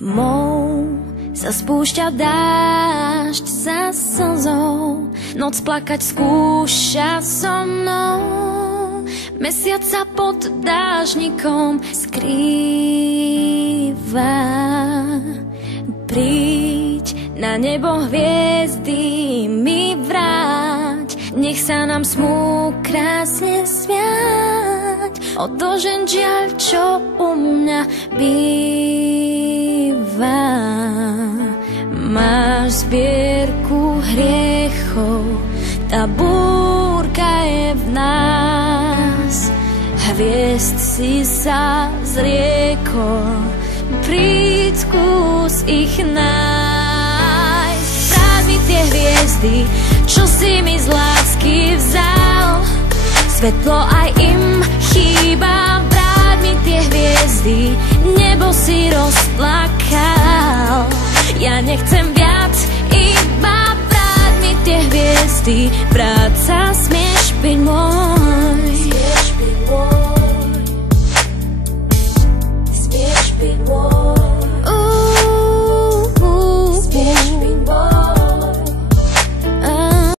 Tmou sa spúšťa dážď za slzou, noc plakať skúša so mnou. Mesiac sa pod dážnikom skrýva. Príď na nebo hviezdy mi vráť, nech sa nám smú krásne smiať. Odložen žiaľ, čo u mňa býva. Máš zbierku hriechov, tá búrka je v nás. Hviezd si sa zriekol, príď skús ich nájsť. Vráť mi tie hviezdy, čo si mi z lásky vzal. Svetlo aj im chýba, vráť mi tie hviezdy, nebo si rozplakal. Ja nechcem viac, iba vráť mi tie hviezdy, vráť sa smieš byť môj.